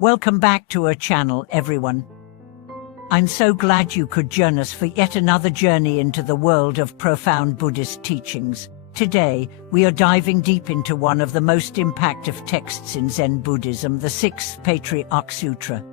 Welcome back to our channel, everyone. I'm so glad you could join us for yet another journey into the world of profound Buddhist teachings. Today, we are diving deep into one of the most impactful texts in Zen Buddhism, the Sixth Patriarch Sutra.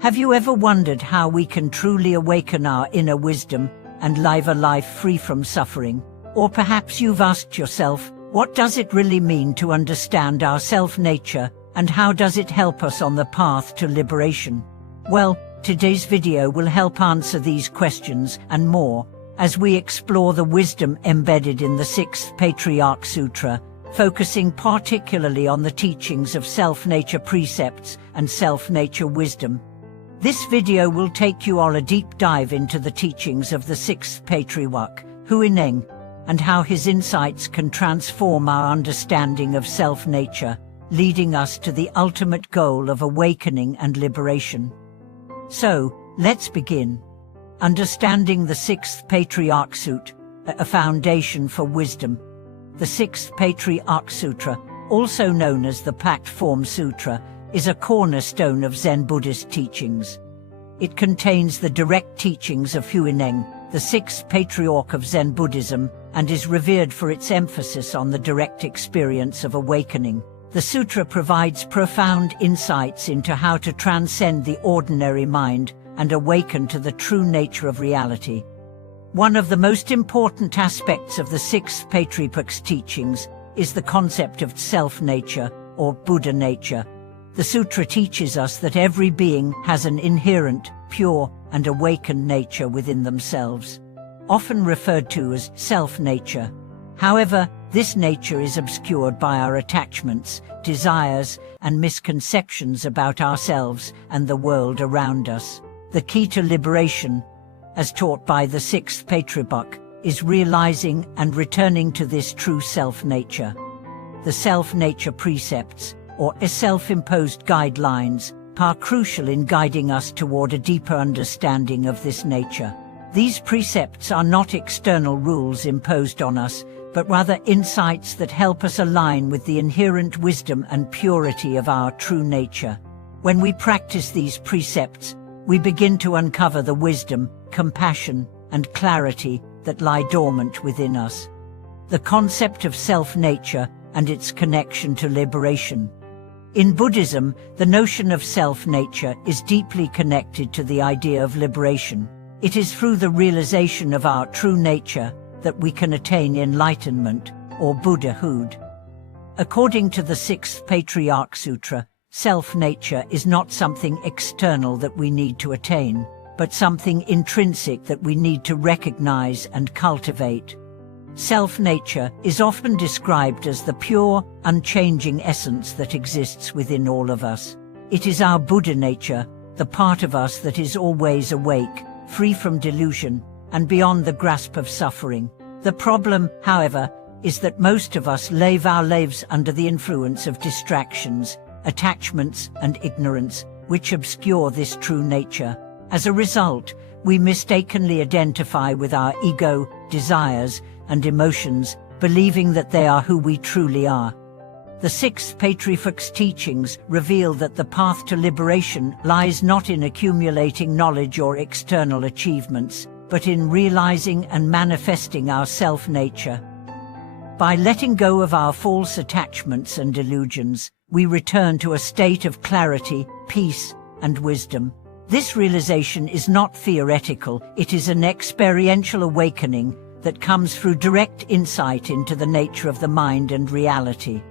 Have you ever wondered how we can truly awaken our inner wisdom and live a life free from suffering? Or perhaps you've asked yourself, what does it really mean to understand our self-nature, and how does it help us on the path to liberation? Well, today's video will help answer these questions and more, as we explore the wisdom embedded in the Sixth Patriarch Sutra, focusing particularly on the teachings of self-nature precepts and self-nature wisdom. This video will take you on a deep dive into the teachings of the Sixth Patriarch, Huineng, and how his insights can transform our understanding of self-nature, leading us to the ultimate goal of awakening and liberation. So, let's begin. Understanding the Sixth Patriarch Sutra, a foundation for wisdom. The Sixth Patriarch Sutra, also known as the Platform Sutra, is a cornerstone of Zen Buddhist teachings. It contains the direct teachings of Huineng, the sixth patriarch of Zen Buddhism, and is revered for its emphasis on the direct experience of awakening. The sutra provides profound insights into how to transcend the ordinary mind and awaken to the true nature of reality. One of the most important aspects of the Sixth Patriarch's teachings is the concept of self-nature, or Buddha nature. The sutra teaches us that every being has an inherent, pure, and awakened nature within themselves, often referred to as self-nature. However, this nature is obscured by our attachments, desires, and misconceptions about ourselves and the world around us. The key to liberation, as taught by the Sixth Patriarch, is realizing and returning to this true self-nature. The self-nature precepts, or self-imposed guidelines, are crucial in guiding us toward a deeper understanding of this nature. These precepts are not external rules imposed on us, but rather insights that help us align with the inherent wisdom and purity of our true nature. When we practice these precepts, we begin to uncover the wisdom, compassion, and clarity that lie dormant within us. The concept of self-nature and its connection to liberation. In Buddhism, the notion of self-nature is deeply connected to the idea of liberation. It is through the realization of our true nature that we can attain enlightenment, or Buddhahood. According to the Sixth Patriarch Sutra, self-nature is not something external that we need to attain, but something intrinsic that we need to recognize and cultivate. Self-nature is often described as the pure, unchanging essence that exists within all of us. It is our Buddha nature, the part of us that is always awake, free from delusion, and beyond the grasp of suffering. The problem, however, is that most of us live our lives under the influence of distractions, attachments, and ignorance, which obscure this true nature. As a result, we mistakenly identify with our ego, desires, and emotions, believing that they are who we truly are. The Sixth Patriarch's teachings reveal that the path to liberation lies not in accumulating knowledge or external achievements, but in realizing and manifesting our self-nature. By letting go of our false attachments and delusions, we return to a state of clarity, peace, and wisdom. This realization is not theoretical, it is an experiential awakening that comes through direct insight into the nature of the mind and reality.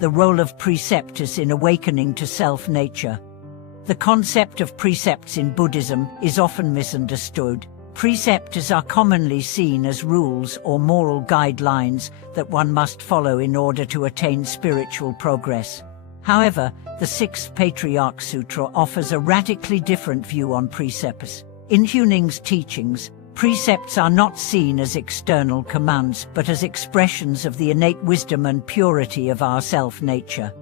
The role of preceptors in awakening to self-nature. The concept of precepts in Buddhism is often misunderstood. Preceptors are commonly seen as rules or moral guidelines that one must follow in order to attain spiritual progress. However, the Sixth Patriarch Sutra offers a radically different view on precepts. In Huineng's teachings, precepts are not seen as external commands but as expressions of the innate wisdom and purity of our self-nature.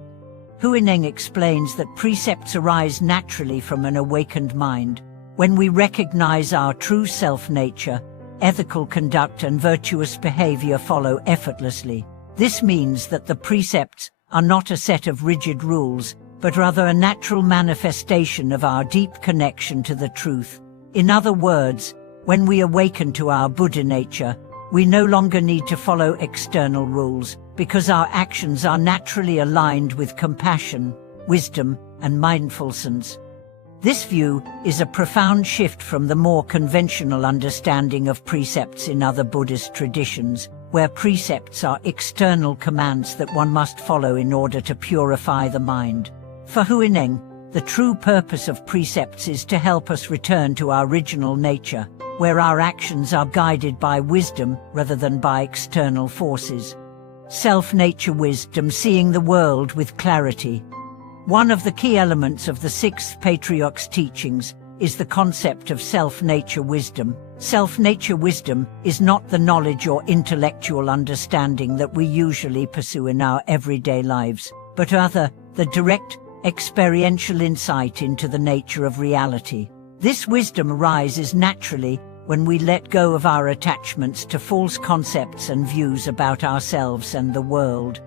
Huineng explains that precepts arise naturally from an awakened mind. When we recognize our true self-nature, ethical conduct and virtuous behavior follow effortlessly. This means that the precepts are not a set of rigid rules, but rather a natural manifestation of our deep connection to the truth. In other words, when we awaken to our Buddha nature, we no longer need to follow external rules, because our actions are naturally aligned with compassion, wisdom, and mindfulness. This view is a profound shift from the more conventional understanding of precepts in other Buddhist traditions, where precepts are external commands that one must follow in order to purify the mind. For Huineng, the true purpose of precepts is to help us return to our original nature, where our actions are guided by wisdom rather than by external forces. Self-nature wisdom, seeing the world with clarity. One of the key elements of the Sixth Patriarch's teachings is the concept of self-nature wisdom. Self-nature wisdom is not the knowledge or intellectual understanding that we usually pursue in our everyday lives, but rather the direct, experiential insight into the nature of reality. This wisdom arises naturally when we let go of our attachments to false concepts and views about ourselves and the world.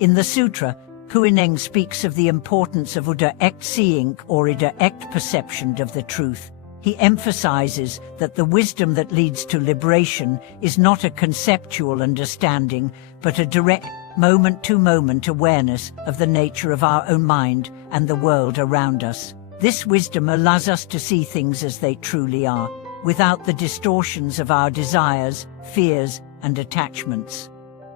In the Sutra, Huineng speaks of the importance of direct seeing or direct perception of the truth. He emphasizes that the wisdom that leads to liberation is not a conceptual understanding, but a direct, moment-to-moment awareness of the nature of our own mind and the world around us. This wisdom allows us to see things as they truly are, without the distortions of our desires, fears, and attachments.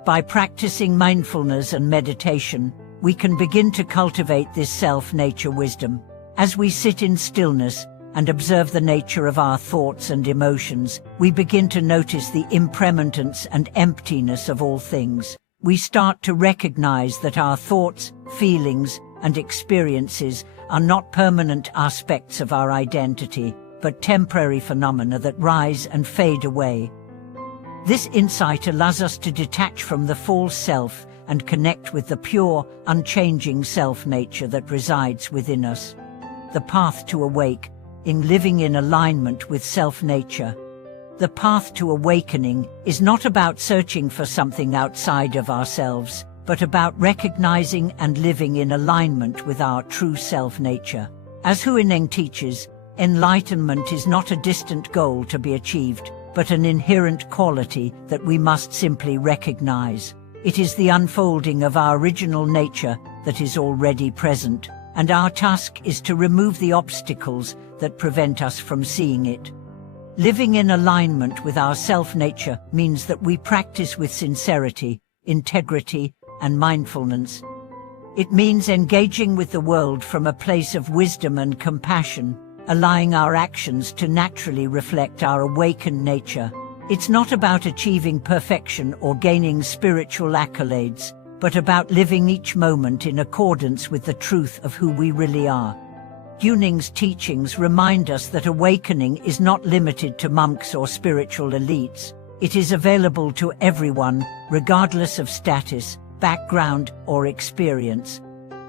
By practicing mindfulness and meditation, we can begin to cultivate this self-nature wisdom. As we sit in stillness and observe the nature of our thoughts and emotions, we begin to notice the impermanence and emptiness of all things. We start to recognize that our thoughts, feelings, and experiences are not permanent aspects of our identity, but temporary phenomena that rise and fade away. This insight allows us to detach from the false self and connect with the pure, unchanging self-nature that resides within us. The path to awake, in living in alignment with self-nature. The path to awakening is not about searching for something outside of ourselves, but about recognizing and living in alignment with our true self-nature. As Huineng teaches, enlightenment is not a distant goal to be achieved, but an inherent quality that we must simply recognize. It is the unfolding of our original nature that is already present, and our task is to remove the obstacles that prevent us from seeing it. Living in alignment with our self-nature means that we practice with sincerity, integrity, and mindfulness. It means engaging with the world from a place of wisdom and compassion, allowing our actions to naturally reflect our awakened nature. It's not about achieving perfection or gaining spiritual accolades, but about living each moment in accordance with the truth of who we really are. Huineng's teachings remind us that awakening is not limited to monks or spiritual elites. It is available to everyone, regardless of status, background, or experience.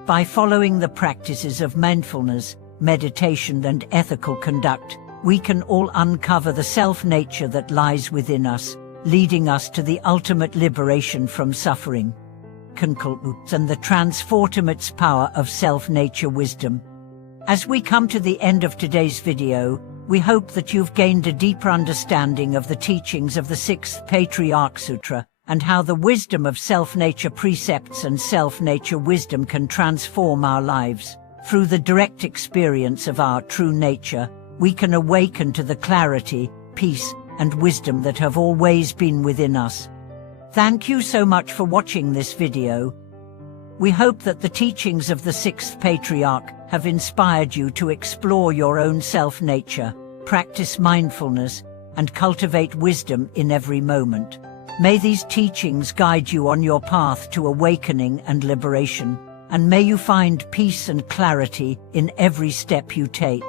By following the practices of mindfulness, meditation, and ethical conduct, we can all uncover the self-nature that lies within us, leading us to the ultimate liberation from suffering. Cultivate and the transformative power of self-nature wisdom. As we come to the end of today's video, we hope that you've gained a deeper understanding of the teachings of the Sixth Patriarch Sutra, and how the wisdom of self-nature precepts and self-nature wisdom can transform our lives. Through the direct experience of our true nature, we can awaken to the clarity, peace, and wisdom that have always been within us. Thank you so much for watching this video. We hope that the teachings of the Sixth Patriarch have inspired you to explore your own self-nature, practice mindfulness, and cultivate wisdom in every moment. May these teachings guide you on your path to awakening and liberation, and may you find peace and clarity in every step you take.